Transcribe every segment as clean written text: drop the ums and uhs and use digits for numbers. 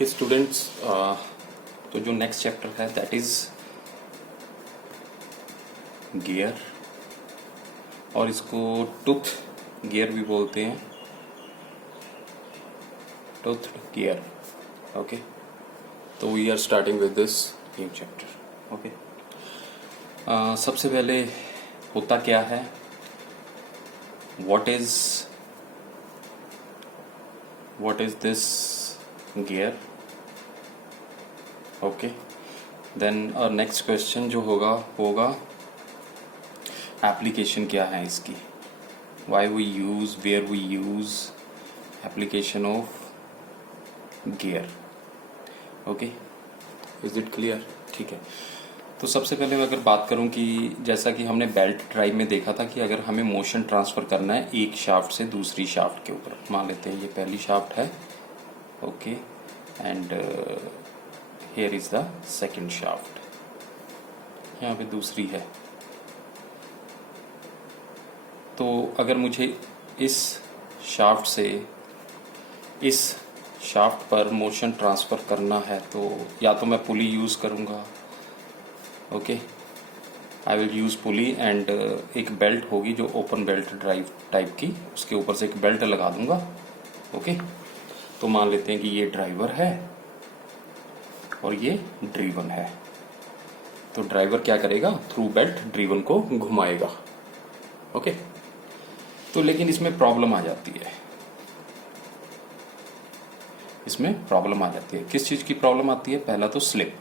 Okay students, तो जो next chapter है दैट इज गियर, और इसको टूथ गियर भी बोलते हैं, टूथ गियर। ओके, तो we are starting with this new chapter. Okay, सबसे पहले होता क्या है, what is this gear. Okay, then next question जो होगा एप्लीकेशन क्या है इसकी, why we use, where we use application of gear. Okay, is it clear? ठीक है, तो सबसे पहले मैं अगर बात करूं कि जैसा कि हमने बेल्ट ड्राइव में देखा था कि अगर हमें मोशन ट्रांसफर करना है एक शाफ्ट से दूसरी शाफ्ट के ऊपर, मान लेते हैं ये पहली शाफ्ट है, okay, and here is the second shaft, यहाँ पे दूसरी है। तो अगर मुझे इस शाफ्ट से इस शाफ्ट पर मोशन ट्रांसफर करना है तो या तो मैं पुली यूज करूंगा, okay, I will use pulley, and एक बेल्ट होगी जो ओपन बेल्ट ड्राइव टाइप की, उसके ऊपर से एक बेल्ट लगा दूंगा। ओके, तो मान लेते हैं कि ये ड्राइवर है और ये ड्रीवन है, तो ड्राइवर क्या करेगा, थ्रू बेल्ट ड्रीवन को घुमाएगा। ओके, तो लेकिन इसमें प्रॉब्लम आ जाती है, किस चीज की प्रॉब्लम आती है? पहला तो स्लिप,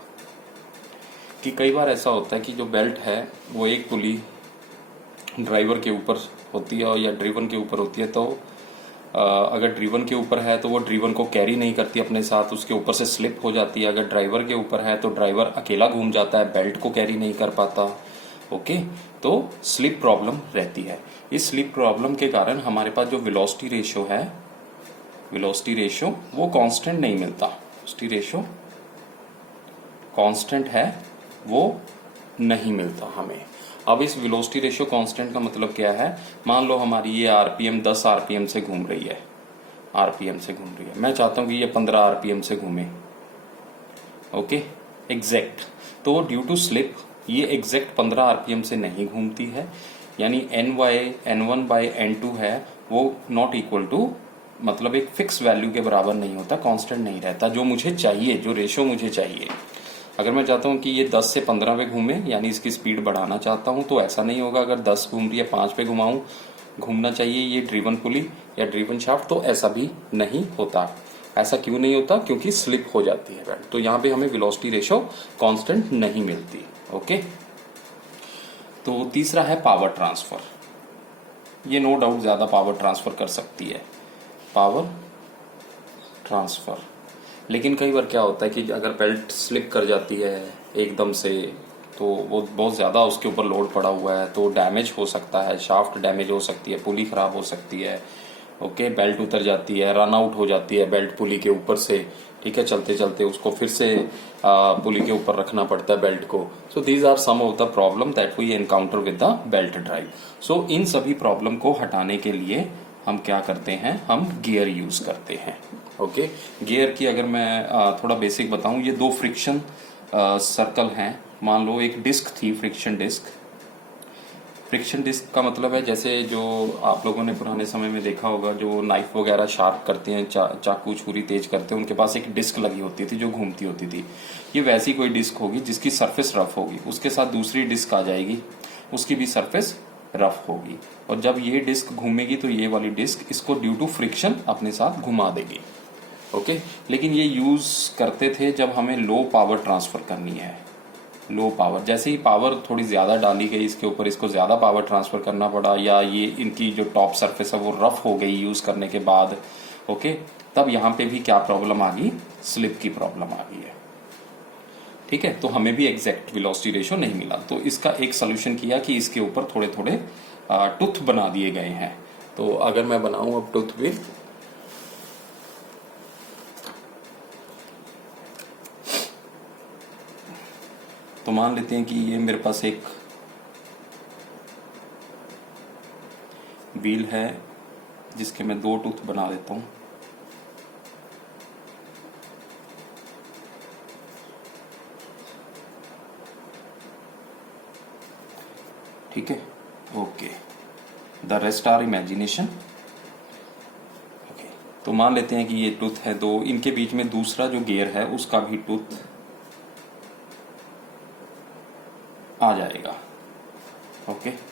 कि कई बार ऐसा होता है कि जो बेल्ट है वो एक पुली ड्राइवर के ऊपर होती है या ड्रीवन के ऊपर होती है, तो अगर ड्रीवन के ऊपर है तो वो ड्रीवन को कैरी नहीं करती अपने साथ, उसके ऊपर से स्लिप हो जाती है। अगर ड्राइवर के ऊपर है तो ड्राइवर अकेला घूम जाता है, बेल्ट को कैरी नहीं कर पाता। ओके, तो स्लिप प्रॉब्लम रहती है। इस स्लिप प्रॉब्लम के कारण हमारे पास जो वेलोसिटी रेशियो है, वो कांस्टेंट नहीं मिलता। वेलोसिटी रेशियो कांस्टेंट है, वो नहीं मिलता हमें। अब इस वेलोसिटी रेशियो कांस्टेंट का मतलब क्या है? मान लो हमारी ये आरपीएम 10 आरपीएम से घूम रही है, मैं चाहता हूं कि ये 15 आरपीएम से घूमे। ओके, एग्जैक्ट, तो ड्यू टू स्लिप ये एग्जैक्ट 15 आरपीएम से नहीं घूमती है, यानी N1 बाय N2 है वो नॉट इक्वल टू, मतलब एक फिक्स वैल्यू के बराबर नहीं होता, कांस्टेंट नहीं रहता। जो मुझे चाहिए, जो रेशियो मुझे चाहिए, अगर मैं चाहता हूं कि ये 10 से 15 पे घूमे, यानी इसकी स्पीड बढ़ाना चाहता हूं, तो ऐसा नहीं होगा। अगर 10 घूम रही है 5 पे घूमना चाहिए ये ड्रीवन पुली या ड्रीवन शाफ्ट, तो ऐसा भी नहीं होता। ऐसा क्यों नहीं होता? क्योंकि स्लिप हो जाती है बेल्ट। तो यहाँ पे हमें वेलोसिटी रेशियो कांस्टेंट नहीं मिलती। ओके, तो तीसरा है पावर ट्रांसफर। ये नो डाउट ज्यादा पावर ट्रांसफर कर सकती है, पावर ट्रांसफर। लेकिन कई बार क्या होता है कि अगर बेल्ट स्लिप कर जाती है एकदम से, तो वो बहुत ज़्यादा उसके ऊपर लोड पड़ा हुआ है, तो डैमेज हो सकता है, शाफ्ट डैमेज हो सकती है, पुली खराब हो सकती है। ओके, बेल्ट उतर जाती है, रन आउट हो जाती है बेल्ट पुली के ऊपर से। ठीक है, चलते चलते उसको फिर से पुली के ऊपर रखना पड़ता है बेल्ट को। So these are some of the problem that we encounter with the belt drive. So इन सभी प्रॉब्लम को हटाने के लिए हम क्या करते हैं, हम गियर यूज करते हैं। ओके, गियर की अगर मैं थोड़ा बेसिक बताऊं, ये दो फ्रिक्शन सर्कल हैं। मान लो एक डिस्क थी, फ्रिक्शन डिस्क का मतलब है, जैसे जो आप लोगों ने पुराने समय में देखा होगा, जो नाइफ वगैरह शार्प करते हैं, चाकू छुरी तेज करते हैं, उनके पास एक डिस्क लगी होती थी जो घूमती होती थी। ये वैसी कोई डिस्क होगी जिसकी सरफेस रफ होगी, उसके साथ दूसरी डिस्क आ जाएगी, उसकी भी सरफेस रफ होगी, और जब ये डिस्क घूमेगी तो ये वाली डिस्क इसको ड्यू टू फ्रिक्शन अपने साथ घुमा देगी। ओके, लेकिन ये यूज करते थे जब हमें लो पावर ट्रांसफर करनी है। लो पावर, जैसे ही पावर थोड़ी ज्यादा डाली गई इसके ऊपर, इसको ज्यादा पावर ट्रांसफर करना पड़ा, या ये इनकी जो टॉप सरफेस है वो रफ हो गई यूज करने के बाद, ओके, तब यहाँ पे भी क्या प्रॉब्लम आ गई, स्लिप की प्रॉब्लम आ गई है। ठीक है, तो हमें भी एग्जैक्ट वेलोसिटी रेशियो नहीं मिला, तो इसका एक सोल्यूशन किया कि इसके ऊपर थोड़े थोड़े टूथ बना दिए गए हैं। तो अगर मैं बनाऊं अब टूथ भी, तो मान लेते हैं कि ये मेरे पास एक व्हील है जिसके मैं दो टूथ बना देता हूं। ठीक है, okay, the rest our imagination. Okay, तो मान लेते हैं कि ये टूथ है दो, इनके बीच में दूसरा जो गियर है उसका भी टूथ आ जाएगा। ओके,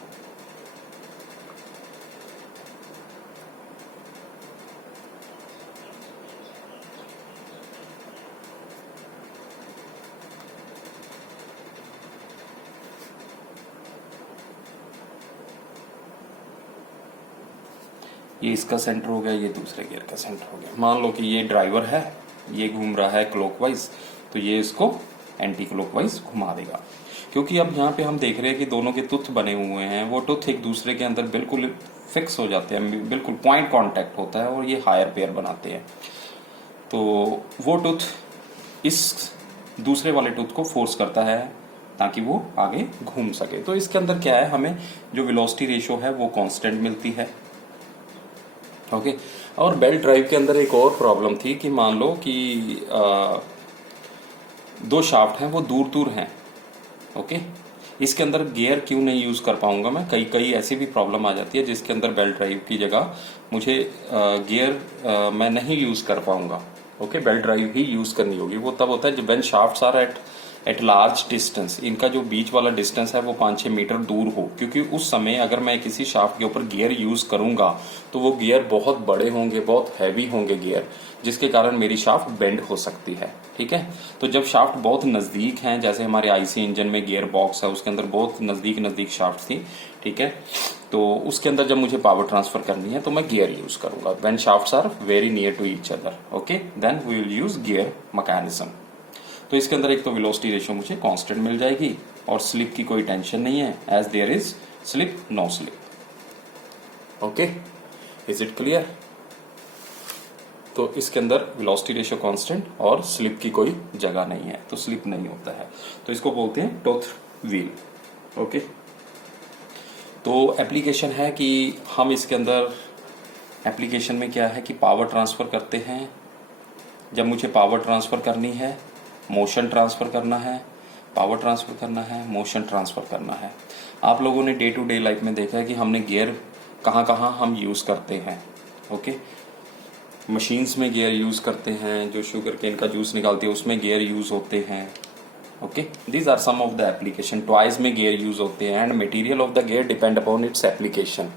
ये इसका सेंटर हो गया, ये दूसरे गियर का सेंटर हो गया। मान लो कि ये ड्राइवर है, ये घूम रहा है क्लॉकवाइज, तो ये इसको एंटी क्लॉकवाइज घुमा देगा। क्योंकि अब यहाँ पे हम देख रहे हैं कि दोनों के टूथ बने हुए हैं, वो टूथ एक दूसरे के अंदर बिल्कुल फिक्स हो जाते हैं, बिल्कुल पॉइंट कांटेक्ट होता है और ये हायर पेयर बनाते हैं। तो वो टूथ इस दूसरे वाले टूथ को फोर्स करता है ताकि वो आगे घूम सके। तो इसके अंदर क्या है, हमें जो वेलोसिटी रेशियो है वो कांस्टेंट मिलती है। ओके, और बेल्ट ड्राइव के अंदर एक और प्रॉब्लम थी कि मान लो कि दो शाफ्ट हैं वो दूर दूर हैं। ओके, इसके अंदर गियर क्यों नहीं यूज कर पाऊंगा मैं, कई कई ऐसी भी प्रॉब्लम आ जाती है जिसके अंदर बेल्ट ड्राइव की जगह मुझे गियर मैं नहीं यूज कर पाऊंगा। ओके, बेल्ट ड्राइव ही यूज करनी होगी। वो तब होता है जब when shafts are at large distance, इनका जो बीच वाला डिस्टेंस है वो 5-6 मीटर दूर हो, क्योंकि उस समय अगर मैं किसी शाफ्ट के ऊपर गियर यूज करूंगा तो वो गियर बहुत बड़े होंगे, बहुत हैवी होंगे गियर, जिसके कारण मेरी शाफ्ट बेंड हो सकती है। ठीक है, तो जब शाफ्ट बहुत नजदीक हैं, जैसे हमारे आईसी इंजन में गियर बॉक्स है उसके अंदर बहुत नजदीक नजदीक शाफ्ट थी, ठीक है, तो उसके अंदर जब मुझे पावर ट्रांसफर करनी है तो मैं गियर यूज करूंगा। When shafts are very near to each other, okay, then we will use gear mechanism. तो इसके अंदर एक तो वेलोसिटी रेशियो मुझे कांस्टेंट मिल जाएगी और स्लिप की कोई टेंशन नहीं है, as there is slip no slip. Okay, is it clear? तो इसके अंदर वेलोसिटी रेशियो कांस्टेंट और स्लिप की कोई जगह नहीं है, तो स्लिप नहीं होता है, तो इसको बोलते हैं टूथ व्हील। ओके, तो एप्लीकेशन है कि हम इसके अंदर एप्लीकेशन में क्या है कि पावर ट्रांसफर करते हैं। जब मुझे पावर ट्रांसफर करनी है, मोशन ट्रांसफर करना है, पावर ट्रांसफर करना है, मोशन ट्रांसफर करना है। आप लोगों ने डे टू डे लाइफ में देखा है कि हमने गियर कहाँ कहाँ हम यूज करते हैं। ओके, मशीन्स में गियर यूज करते हैं, जो शुगर केन का जूस निकालती है उसमें गियर यूज होते हैं। Okay, these are some of the application. Toys में गियर यूज होते हैं and material of the gear depend upon its application.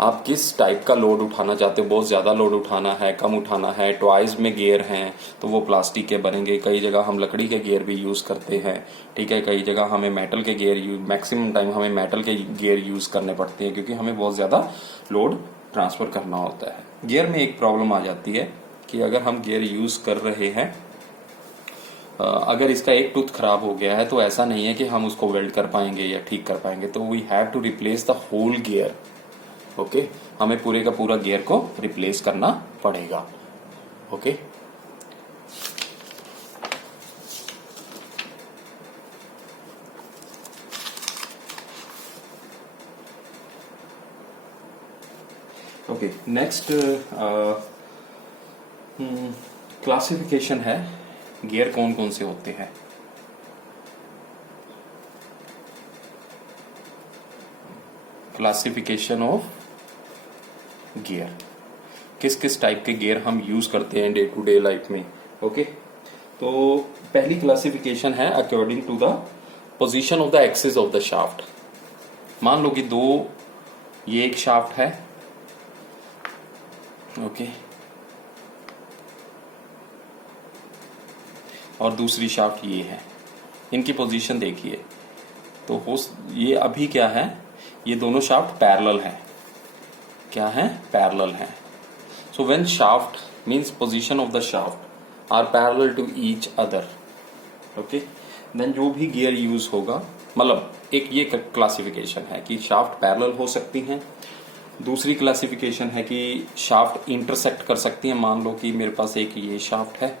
आप किस टाइप का लोड उठाना चाहते हो, बहुत ज्यादा लोड उठाना है, कम उठाना है। टॉयज में गियर हैं तो वो प्लास्टिक के बनेंगे, कई जगह हम लकड़ी के गियर भी यूज करते हैं। ठीक है, कई जगह हमें मेटल के गियर मैक्सिमम टाइम हमें मेटल के गियर यूज करने पड़ते हैं क्योंकि हमें बहुत ज्यादा लोड ट्रांसफर करना होता है। गियर में एक प्रॉब्लम आ जाती है कि अगर हम गियर यूज कर रहे हैं, अगर इसका एक टूथ खराब हो गया है तो ऐसा नहीं है कि हम उसको वेल्ड कर पाएंगे या ठीक कर पाएंगे, तो we have to replace the whole gear. Okay, हमें पूरे का पूरा गियर को रिप्लेस करना पड़ेगा। ओके, ओके, नेक्स्ट क्लासिफिकेशन है गियर कौन कौन से होते हैं। क्लासिफिकेशन ऑफ गियर, किस किस टाइप के गियर हम यूज करते हैं डे टू डे लाइफ में। ओके, तो पहली क्लासिफिकेशन है according to the position of the axis of the shaft. मान लो कि दो, ये एक शाफ्ट है, ओके, और दूसरी शाफ्ट ये है, इनकी पोजीशन देखिए। तो ये अभी क्या है, ये दोनों शाफ्ट पैरेलल हैं। क्या है? पैरेलल हैं। So when shaft means position of the shaft are parallel to each other, okay, then जो भी गियर यूज होगा, मतलब एक ये क्लासिफिकेशन है कि शाफ्ट पैरेलल हो सकती हैं। दूसरी क्लासिफिकेशन है कि शाफ्ट इंटरसेक्ट कर सकती हैं। मान लो कि मेरे पास एक ये शाफ्ट है,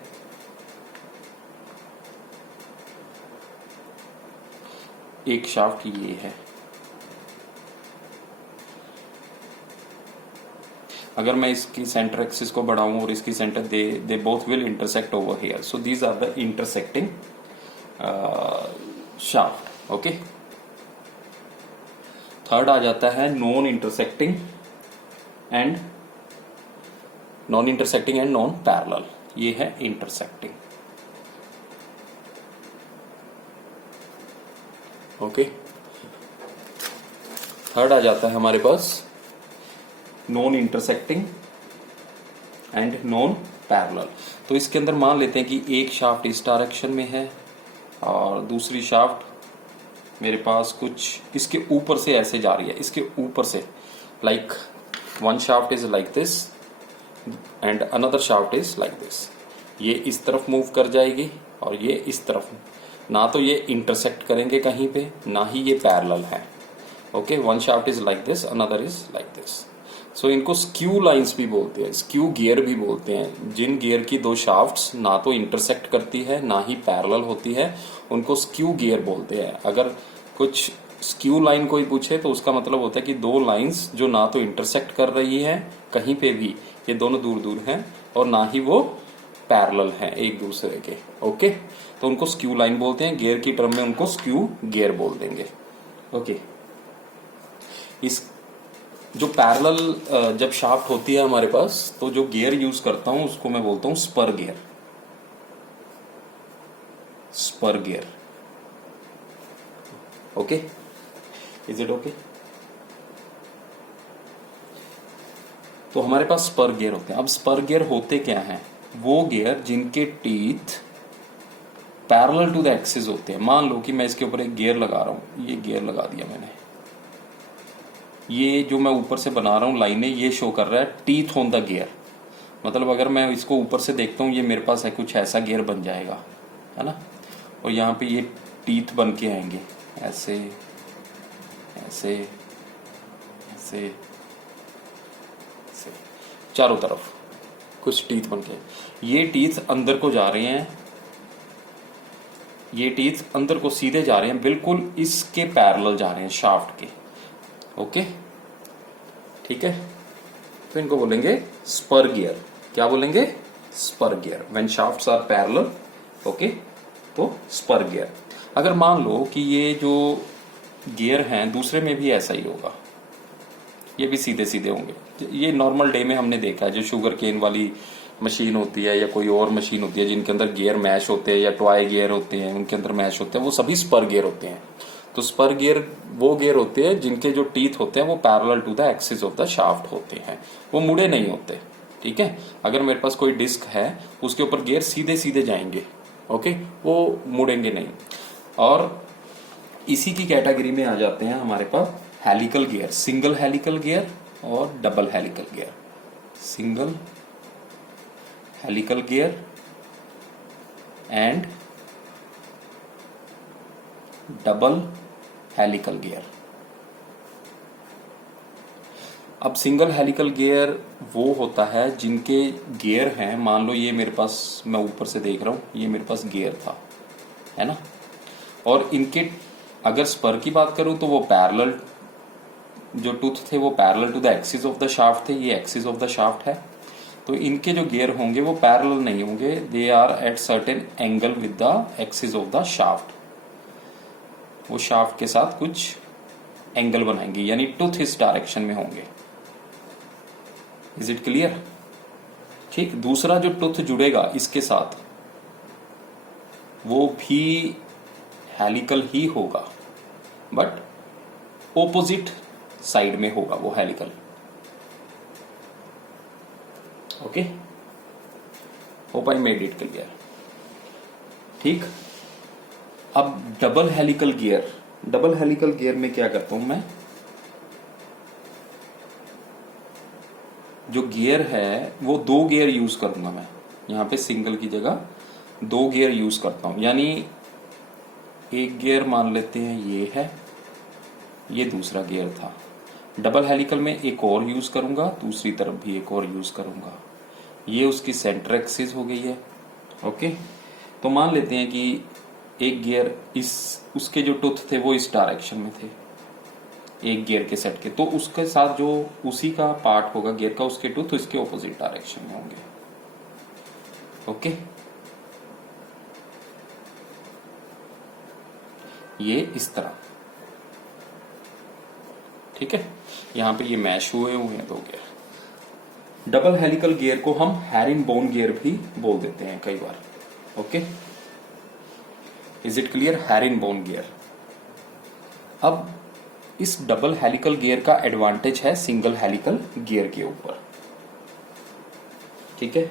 एक शाफ्ट ये है। अगर मैं इसकी सेंटर एक्सिस को बढ़ाऊं और इसकी center, they both will intersect over here, so these are the intersecting shaft. Okay, third आ जाता है non intersecting and non parallel, ये है इंटरसेक्टिंग। ओके, थर्ड आ जाता है हमारे पास non intersecting and non parallel. तो इसके अंदर मान लेते हैं कि एक शाफ्ट इस डायरेक्शन में है और दूसरी शाफ्ट मेरे पास कुछ इसके ऊपर से ऐसे जा रही है, इसके ऊपर से, like one shaft is like this and another shaft is like this. ये इस तरफ मूव कर जाएगी और ये इस तरफ, ना तो ये इंटरसेक्ट करेंगे कहीं पे, ना ही ये पैरेलल है। Okay, one shaft is like this, another is like this. So इनको स्क्यू लाइंस भी बोलते हैं, स्क्यू गियर भी बोलते हैं। जिन गियर की दो शाफ्ट्स ना तो इंटरसेक्ट करती है ना ही पैरेलल होती है, उनको स्क्यू गियर बोलते हैं। अगर कुछ स्क्यू लाइन कोई पूछे तो उसका मतलब होता है कि दो लाइंस जो ना तो इंटरसेक्ट कर रही है कहीं पे भी, ये दोनों दूर दूर हैं, और ना ही वो पैरेलल हैं एक दूसरे के। ओके, तो उनको स्क्यू लाइन बोलते हैं। गियर की टर्म में उनको स्क्यू गियर बोल देंगे। ओके, इस जो पैरेलल जब शाफ्ट होती है हमारे पास, तो जो गियर यूज करता हूं उसको मैं बोलता हूं spur gear. Spur gear. Okay, is it okay? तो हमारे पास स्पर गियर होते हैं। अब स्पर गियर होते क्या हैं? वो गियर जिनके teeth parallel to the axis होते हैं। मान लो कि मैं इसके ऊपर एक गियर लगा रहा हूं, ये गियर लगा दिया मैंने, ये जो मैं ऊपर से बना रहा हूं लाइनें, ये शो कर रहा है टीथ ऑन द गियर। मतलब अगर मैं इसको ऊपर से देखता हूं, ये मेरे पास है कुछ ऐसा गियर बन जाएगा, है ना। और यहाँ पे ये टीथ बन के आएंगे, ऐसे ऐसे ऐसे ऐसे, चारों तरफ कुछ टीथ बन के। ये टीथ अंदर को जा रहे हैं, ये टीथ अंदर को सीधे जा रहे हैं, बिल्कुल इसके पैरेलल जा रहे हैं शाफ्ट के। ओके, ठीक है। तो इनको बोलेंगे स्पर गियर। क्या बोलेंगे? Spur gear. When shafts are parallel, okay, तो स्पर गियर। अगर मान लो कि ये जो गियर हैं दूसरे में भी ऐसा ही होगा, ये भी सीधे सीधे होंगे। ये नॉर्मल डे में हमने देखा है, जो शुगर केन वाली मशीन होती है या कोई और मशीन होती है जिनके अंदर गियर मैश होते हैं या टॉय गियर होते हैं, उनके अंदर मैश होते हैं, वो सभी स्पर गियर होते हैं। तो स्पर गियर वो गियर होते हैं जिनके जो टीथ होते हैं वो parallel to the axis of the shaft होते हैं, वो मुड़े नहीं होते। ठीक है, अगर मेरे पास कोई डिस्क है उसके ऊपर गियर सीधे सीधे जाएंगे, ओके, वो मुड़ेंगे नहीं। और इसी की कैटेगरी में आ जाते हैं हमारे पास helical gear, single helical gear और double helical gear. Single helical gear and double helical gear. अब सिंगल हेलिकल गियर वो होता है जिनके गियर हैं, मान लो ये मेरे पास, मैं ऊपर से देख रहा हूं, ये मेरे पास गियर था, है ना, और इनके अगर स्पर की बात करूं तो वो पैरेलल, जो टूथ थे वो parallel to the axis of the shaft थे, ये एक्सिस ऑफ द शाफ्ट है। तो इनके जो गियर होंगे वो पैरेलल नहीं होंगे, they are at certain angle with the axis of the shaft. वो शाफ्ट के साथ कुछ एंगल बनाएंगे, यानी टूथ इस डायरेक्शन में होंगे। Is it clear? ठीक, दूसरा जो टूथ जुड़ेगा इसके साथ वो भी हेलिकल ही होगा, बट ओपोजिट साइड में होगा वो helical. Okay, hope I made it clear. ठीक, अब double helical gear. Double helical gear में क्या करता हूं मैं, जो गियर है वो दो गियर यूज करूंगा मैं, यहां पे सिंगल की जगह दो गियर यूज करता हूं। यानी एक गियर मान लेते हैं ये है, ये दूसरा गियर था। डबल हेलिकल में एक और यूज करूंगा, दूसरी तरफ भी एक और यूज करूंगा। ये उसकी सेंटर एक्सिस हो गई है। ओके, तो मान लेते हैं कि एक गियर इस, उसके जो टूथ थे वो इस डायरेक्शन में थे, एक गियर के सेट के, तो उसके साथ जो उसी का पार्ट होगा गियर का, उसके टूथ इसके ऑपोजिट डायरेक्शन में होंगे। ओके, ये इस तरह। ठीक है, यहाँ पे ये मैश हुए हैं दो गियर। डबल हेलिकल गियर को हम हैरिंगबोन गियर भी बोल देते हैं कई बार। Okay, is it clear? Herringbone gear. अब इस डबल हेलिकल गियर का एडवांटेज है सिंगल हेलिकल गियर के ऊपर। ठीक है,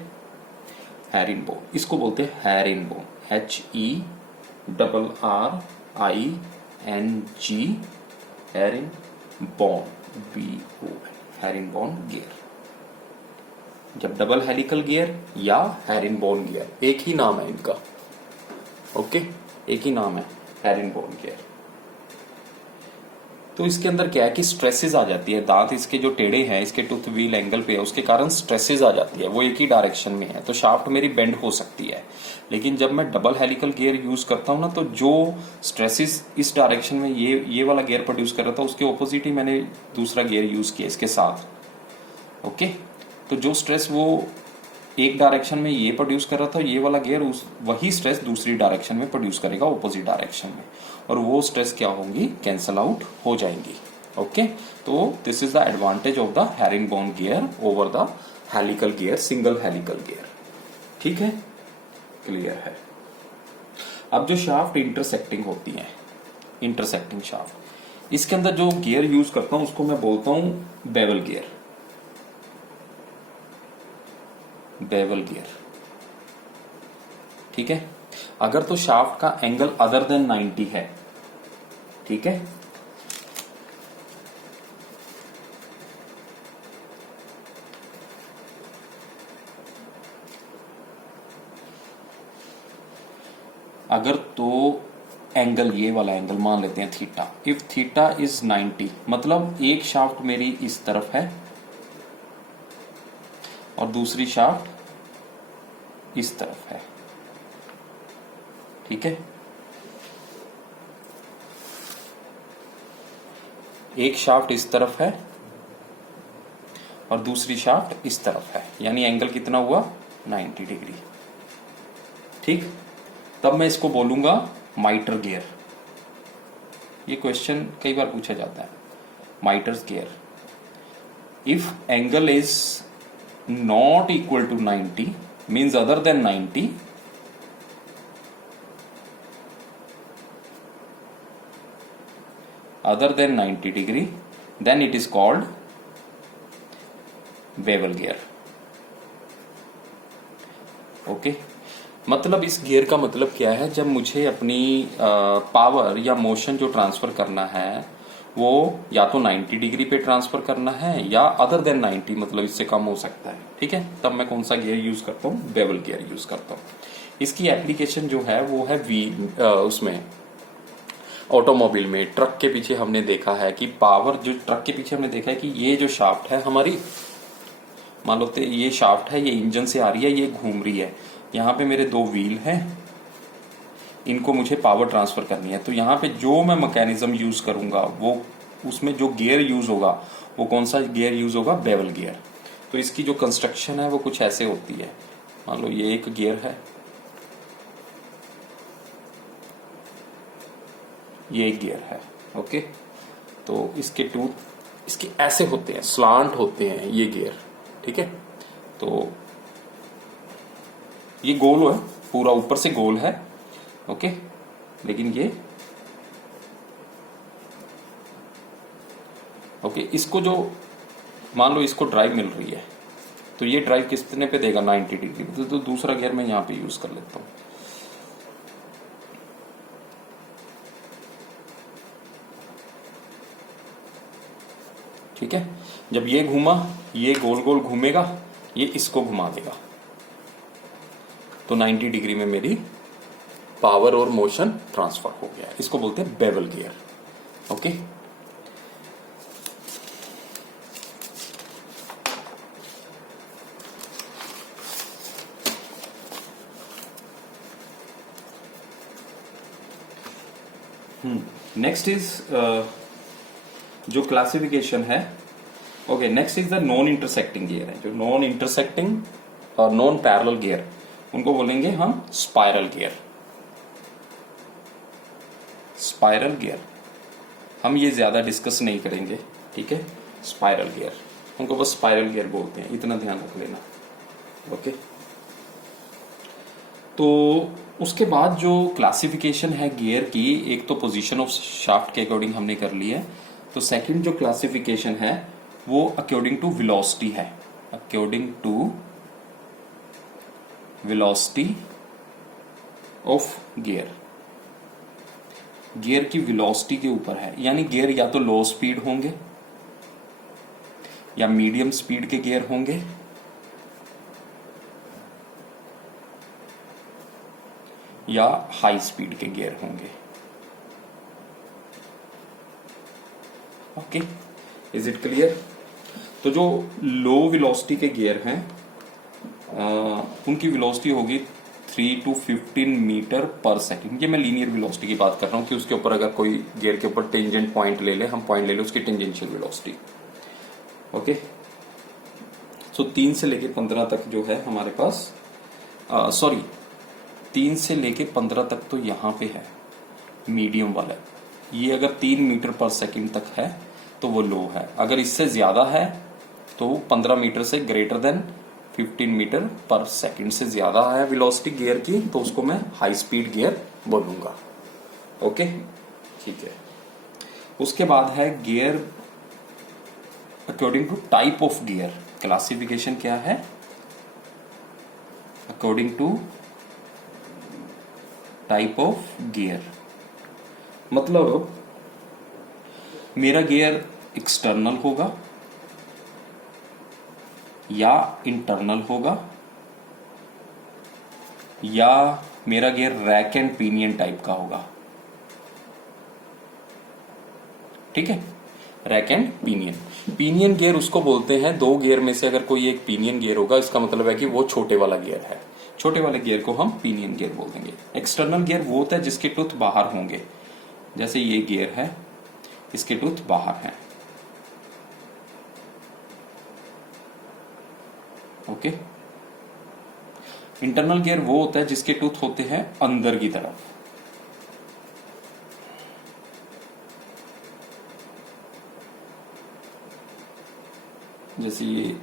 हैरिंगबोन, इसको बोलते हैं herringbone, HERRING, herringbone, BO, herringbone gear. जब डबल हेलिकल गियर या हैरिंगबोन गियर, एक ही नाम है इनका। ओके, एक ही नाम है, हैरिंगबोन गियर। तो इसके अंदर क्या है कि स्ट्रेसेस आ जाती है, दांत इसके जो टेढ़े हैं, इसके टूथ व्हील एंगल पे है, उसके कारण स्ट्रेसेस आ जाती है, वो एक ही डायरेक्शन में है, तो शाफ्ट मेरी बेंड हो सकती है। लेकिन जब मैं डबल हेलिकल गियर यूज करता हूं ना, तो जो स्ट्रेसेस इस डायरेक्शन में ये वाला गियर प्रोड्यूस कर रहा था, उसके ऑपोजिट ही मैंने दूसरा गियर यूज किया इसके साथ। ओके, तो जो स्ट्रेस वो एक डायरेक्शन में ये प्रोड्यूस कर रहा था, ये वाला गियर वही स्ट्रेस दूसरी डायरेक्शन में प्रोड्यूस करेगा, ऑपोजिट डायरेक्शन में, और वो स्ट्रेस क्या होंगी, कैंसल आउट हो जाएंगी। ओके, तो this is the advantage of the herringbone gear over the helical gear, single helical gear. ठीक है, क्लियर है। अब जो शाफ्ट इंटरसेक्टिंग होती है, इंटरसेक्टिंग शाफ्ट, इसके अंदर जो गियर यूज करता हूं उसको मैं बोलता हूं बेवल गियर। बेवल गियर, ठीक है। अगर तो शाफ्ट का एंगल अदर देन 90 है, ठीक है, अगर तो एंगल, ये वाला एंगल मान लेते हैं थीटा, इफ थीटा इज 90, मतलब एक शाफ्ट मेरी इस तरफ है और दूसरी शाफ्ट इस तरफ है। ठीक है, एक शाफ्ट इस तरफ है और दूसरी शाफ्ट इस तरफ है, यानी एंगल कितना हुआ, 90 डिग्री। ठीक, तब मैं इसको बोलूंगा माइटर गियर। ये क्वेश्चन कई बार पूछा जाता है, mitres gear. If angle is not equal to 90, means other than 90, other than 90 degree, then it is called bevel gear. Okay, मतलब इस गियर का मतलब क्या है, जब मुझे अपनी पावर या मोशन जो ट्रांसफर करना है वो या तो 90 डिग्री पे ट्रांसफर करना है या अदर देन 90, मतलब इससे कम हो सकता है। ठीक है, तब मैं कौन सा गियर यूज करता हूँ, बेवल गियर यूज करता हूँ। इसकी एप्लीकेशन जो है वो है उसमें ऑटोमोबाइल में, ट्रक के पीछे हमने देखा है कि पावर, जो ट्रक के पीछे हमने देखा है कि ये जो शाफ्ट है हमारी, मान लो ये शाफ्ट है, ये इंजन से आ रही है, ये घूम रही है, यहाँ पे मेरे दो व्हील हैं, इनको मुझे पावर ट्रांसफर करनी है। तो यहाँ पे जो मैं मैकेनिज्म यूज करूंगा, वो उसमें जो गियर यूज होगा वो कौन सा गियर यूज होगा, बेवल गियर। तो इसकी जो कंस्ट्रक्शन है वो कुछ ऐसे होती है, मान लो ये एक गियर है, ये एक गियर है। ओके, तो इसके टूथ इसके ऐसे होते हैं, स्लांट होते हैं ये गियर। ठीक है, तो ये गोल है, पूरा ऊपर से गोल है। ओके, लेकिन ये ओके, इसको जो मान लो इसको ड्राइव मिल रही है, तो ये ड्राइव कितने पे देगा, 90 डिग्री। तो दूसरा गियर मैं यहां पे यूज कर लेता हूं। ठीक है, जब ये घूमा, ये गोल गोल घूमेगा, ये इसको घुमा देगा, तो 90 डिग्री में मेरी पावर और मोशन ट्रांसफर हो गया। इसको बोलते हैं bevel gear. Okay, next is जो क्लासिफिकेशन है। Okay, next is the non intersecting gear है। जो नॉन इंटरसेक्टिंग और नॉन पैरेलल गियर, उनको बोलेंगे हम स्पाइरल गियर। स्पाइरल गियर हम ये ज्यादा डिस्कस नहीं करेंगे, ठीक है, स्पाइरल गियर, उनको बस स्पाइरल गियर बोलते हैं, इतना ध्यान रख लेना। ओके, तो उसके बाद जो क्लासिफिकेशन है गियर की, एक तो पोजीशन ऑफ शाफ्ट के अकॉर्डिंग हमने कर ली है, तो सेकंड जो क्लासिफिकेशन है वो अकॉर्डिंग टू वेलोसिटी है, according to velocity of gear. Gear की वेलोसिटी के ऊपर है, यानी गियर या तो लो स्पीड होंगे या मीडियम स्पीड के गियर होंगे या हाई स्पीड के गियर होंगे। Okay, is it clear? तो जो लो वेलोसिटी के गियर हैं उनकी वेलोसिटी होगी 3 to 15 मीटर पर सेकंड। ये मैं लीनियर वेलोसिटी की बात कर रहा हूं कि उसके ऊपर अगर कोई गियर के ऊपर टेंजेंट पॉइंट ले ले, हम पॉइंट ले ले उसकी टेंजेंशियल वेलोसिटी। ओके, सो 3 से लेके 15 तक जो है हमारे पास, सॉरी 3 से लेके 15 तक तो यहां पे है मीडियम वाला। ये अगर 3 मीटर पर सेकंड तक है तो वो लो है, अगर इससे ज्यादा है तो 15 मीटर से greater than 15 metre per second से ज्यादा है वेलोसिटी गियर की, तो उसको मैं हाई स्पीड गियर बोलूंगा। ओके, ठीक है। उसके बाद है gear according to type of gear. Classification क्या है? According to type of gear, मतलब मेरा गियर एक्सटर्नल होगा या इंटरनल होगा, या मेरा gear rack and pinion type का होगा। ठीक है, rack and pinion. Pinion gear उसको बोलते हैं, दो गियर में से अगर कोई एक पिनियन गियर होगा, इसका मतलब है कि वो छोटे वाला गियर है। छोटे वाले गियर को हम पिनियन गियर बोल देंगे। एक्सटर्नल गियर वो होता है जिसके टूथ बाहर होंगे, जैसे ये गियर है, इसके टूथ बाहर हैं। ओके, इंटरनल गियर वो होता है जिसके टूथ होते हैं अंदर की तरफ, जैसे ये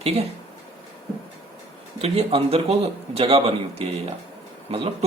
ठीक है। तो ये अंदर को जगह बनी होती है, या मतलब